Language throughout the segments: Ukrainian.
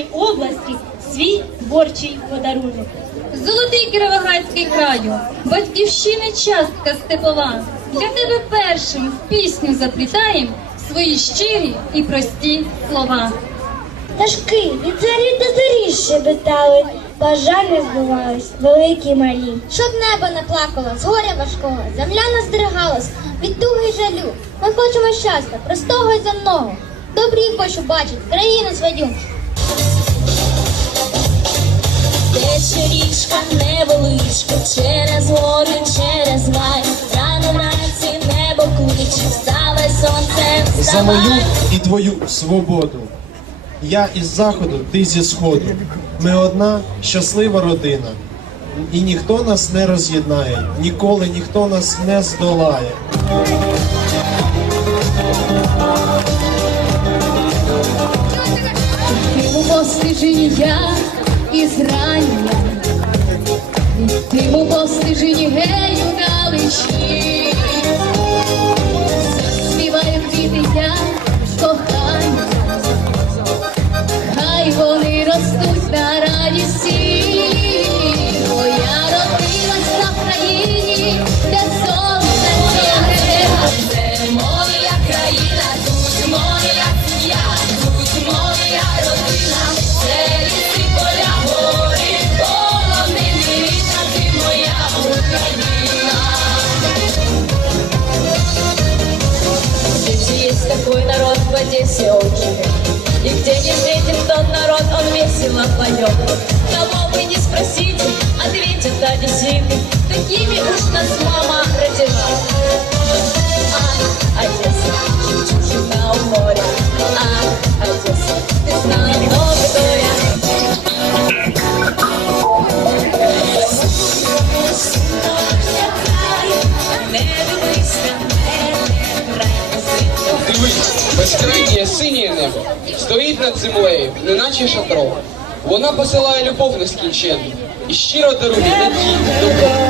Кожній області свій творчий подарунок. Золотий Кіровоградський краю, батьківщини частка степова. Для тебе першим в пісню заплітаєм свої щирі і прості слова. Пташки від зарі до зорі щебетали, бажання збувались, великі малі. Щоб небо не плакало з горя важкого, земля не здригалась від туги й жалю. Ми хочемо щастя, простого й земного. Добрі хочу бачити країну свою. Через гори, через май, Рано вранці небо кличе, вставай сонце, за мою і твою свободу. Я із заходу, ти зі сходу. Ми одна щаслива родина. І ніхто нас не роз'єднає, ніколи ніхто нас не здолає. Одессе очень, И где не встретим тот народ, он весело поет. Кого вы не спросите, ответят одесситы, Такими уж нас мама родила. Ах, Одесса, жемчужина у моря. Ах, Одесса, ты знала, стоїть над землею, неначе шатро. Вона посилає любов нескінченну і щиро дарує надію, добро.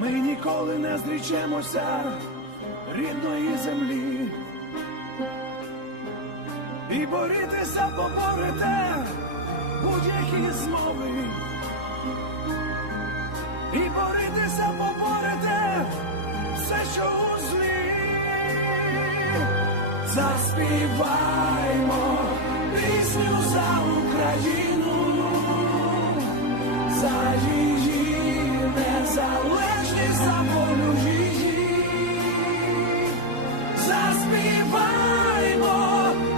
Ми ніколи не зрічемося рідної землі. І борітися поборете будь-які змови. І борітися поборете все, що у злі. Заспіваймо пісню за Україну, за її незалежність, за волю її. Заспіваймо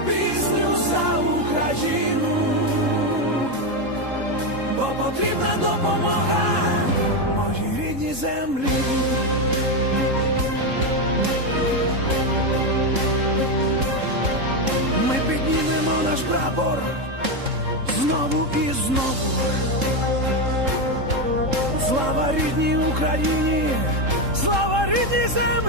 пісню за Україну, бо потрібна допомога моїй землі. Ми піднімемо наш прапор знову і знову. Рідній Україні, слава рідній землі.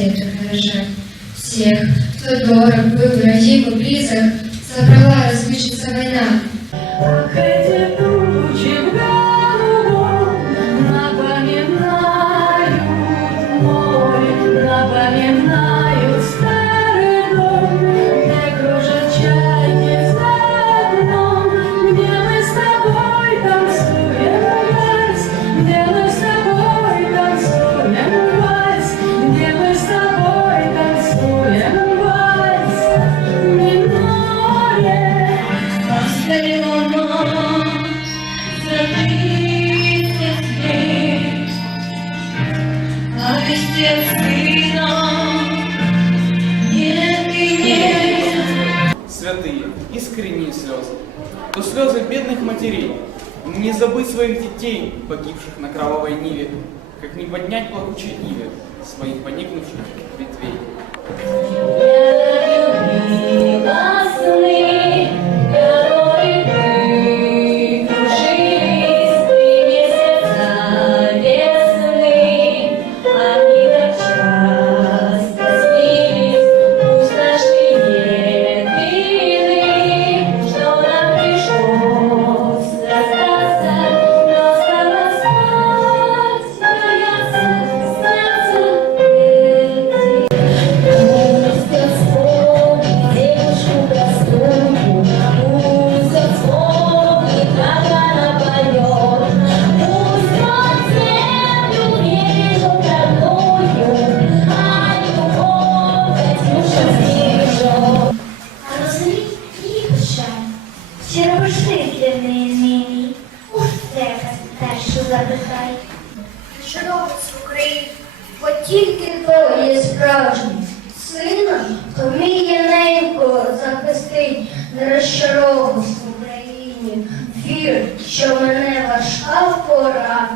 Успела деток. Всех, кто дорог был, враги и близок, забрала размышится война. Святые, искренние слезы, то слезы бедных матерей, не забыть своих детей, погибших на кровавой ниве, как не поднять плакучей иве своих поникнувших ветвей. Девушку дивний змій, у стека спершу. Що робиться в Україні? Бо тільки то є справжній. Сина, хто вміє ненько захистить, не розчарову в Україні. Вір, що мене важка пора.